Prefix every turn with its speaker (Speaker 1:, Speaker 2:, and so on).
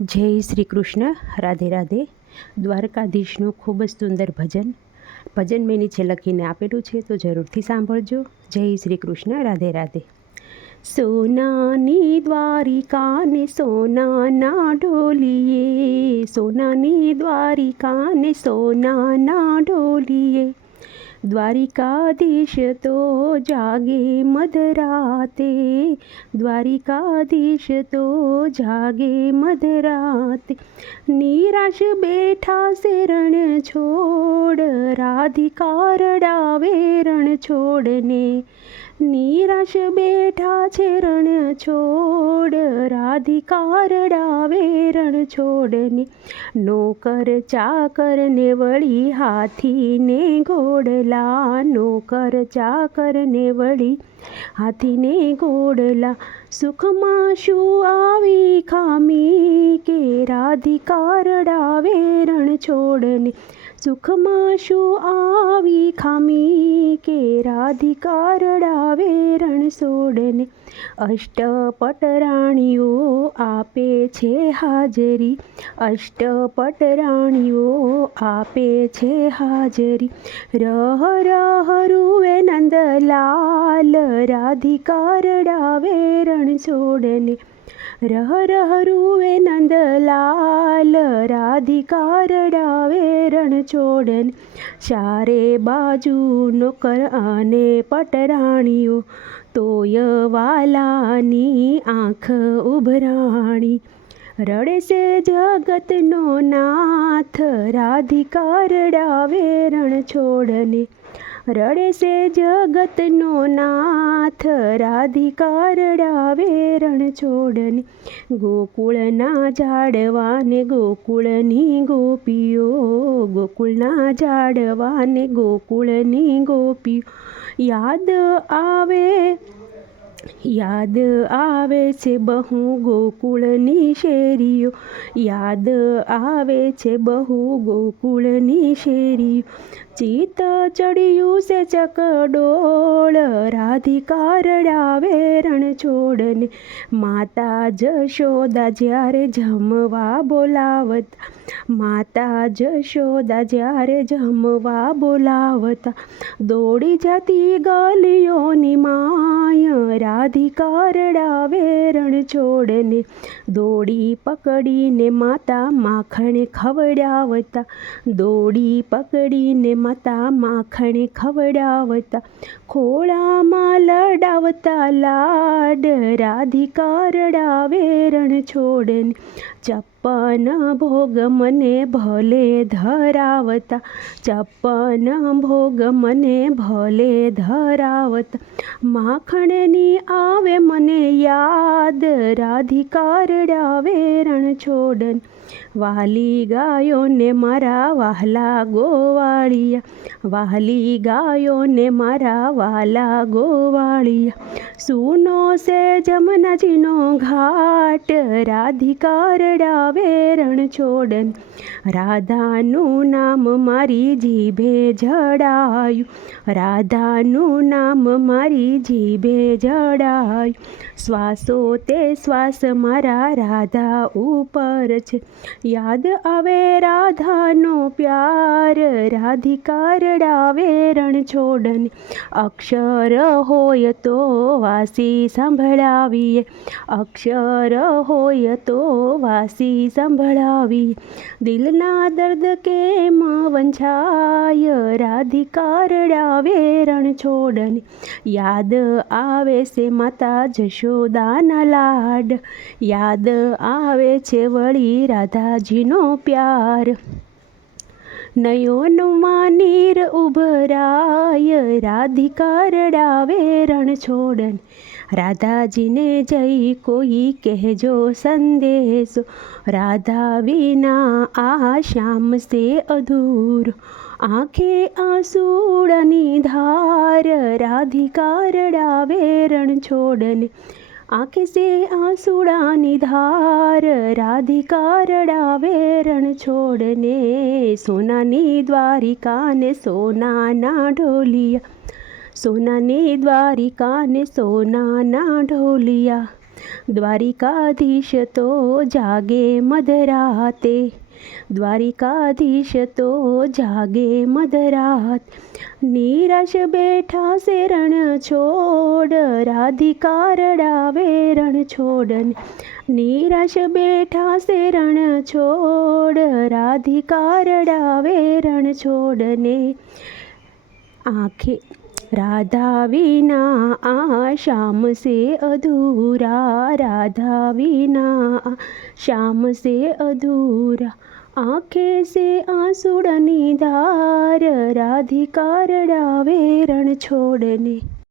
Speaker 1: જય શ્રી કૃષ્ણ રાધે રાધે. દ્વારકાધીશનું ખૂબ જ સુંદર ભજન. ભજન મેં નીચે લખીને આપેલું છે, તો જરૂરથી સાંભળજો. જય શ્રી કૃષ્ણ રાધે રાધે. સોનાની દ્વારિકાને સોનાના ઢોલીએ, સોનાની દ્વારિકાને સોનાના ઢોલીએ દ્વારિકાધીશ તો જાગે મધરાતે દ્વારિકાધીશ તો જાગે મધરાતે નિરાશ બેઠા શેરણ છોડ રાધિકા રડાવે રણ છોડને નિરાશ બેઠા છે રણ છોડ રાધિકાર ડાવે રણ છોડને નોકર ચાકરને વળી હાથીને ગોડલા, નોકર ચાકરને વળી હાથીને ગોડલા. સુખમાં શું આવી ખામી કે રાધિકાર ડાવે રણ છોડને સુખમાં શું આવી ખામી કે રાધિકાર ડાવે રણ છોડને અષ્ટપટ રાણીઓ આપે છે હાજરી. અષ્ટપટ રાણીઓ આપે છે હાજરી. રહ રહ રૂવે નંદલાલ રાધિકાર ડાવે રણ છોડને રહ રહ રૂવે નંદલાલ રાધિકાર ડાવે રણ છોડન ચારે બાજુ નોકર અને પટરાણીઓ તોય વાલાની આંખ ઉભરાણી રડે છે જગતનો નાથ રાધિકાર ડાવે રણ છોડને રડે છે જગતનો નાથ. રાધિકા ડાવે રણ છોડને ગોકુળના ઝાડવાને ગોકુળની ગોપીઓ. ગોકુળના ઝાડવાને ગોકુળની ગોપીઓ. યાદ આવે યાદ આવે છે બહુ ગોકુળની શેરીઓ. યાદ આવે છે બહુ ગોકુળની શેરીઓ. ચિત્ત ચડ્યું છે ચકડોળ, રાધિકા રડાવે રણછોડને. માતા જશોદા જ્યારે જમવા બોલાવતા, માતા જશોદા જ્યારે જમવા બોલાવતા. દોડી જતી ગલીઓની માય વેરણ છોડને દોડી પકડીને માતા માખણે ખવડાવતા. દોડી પકડીને માતા માખણે ખવડાવતા. ખોળામાં લડાવતા લાડ, રાધિકારડા વેરણ રણ છોડને ચપ્પન ભોગ મને ભલે ધરાવતા ચપ્પન ભોગ મને ભલે ધરાવતા. માખણની આ રાધિકાર ડાવે રણ છોડન વાલી ગાયોને મારા વહાલા ગોવાળિયા. વાલી ગાયોને મારા વાલા ગોવાળિયા. સુનો સે જમનાજીનો ઘાટ રાધિકારડા વેરણ રણ છોડન રાધાનું નામ મારી જીભે જડાયું. રાધાનું નામ મારી જીભે જડાયું. શ્વાસો તે શ્વાસ મારા રાધા ઉપર છે. યાદ આવે રાધાનો પ્યાર રાધિકા રડાવે રણ છોડને અક્ષર હોય તો વાસી સંભળાવીએ. અક્ષર હોય તો વાસી સંભળાવીએ. દિલના દર્દ કેમ વંછાય રાધિકા રડાવે રણ છોડને યાદ આવે છે માતા જશોદાના લાડ યાદ આવે છે વળી રાધાજીનો પ્યાર. નયોનમાં નીર ઉભરાય, રાધિકા રડાવે રણ છોડન રાધાજીને જઈ કોઈ કહેજો સંદેશો. રાધા વિના આ શ્યામ સે અધૂર. આંખે આંસુડની ધાર, રાધિકા રડાવે રણ છોડને આંખે સે આંસુડાની ધાર રાધિકા રડાવે રણ છોડને, સોનાની દ્વારિકાને સોનાના ઢોલિયા, સોનાની દ્વારિકાને સોનાના ઢોલિયા. દ્વારિકાધીશ તો જાગે મધરાતે દ્વારિકાધીશ તો જાગે મધરાત નિરાશ બેઠા છે રણ છોડ રાધિકા રડાવે રણ છોડન નિરાશ બેઠા છે રણ છોડ રાધિકા રડાવે રણ છોડને આંખે રાધા વિના આ શામ સે અધૂરા રાધા વિના શામ સે અધૂરા આંખે સે આંસુડની ધાર રાધિકા રડાવે રણ છોડને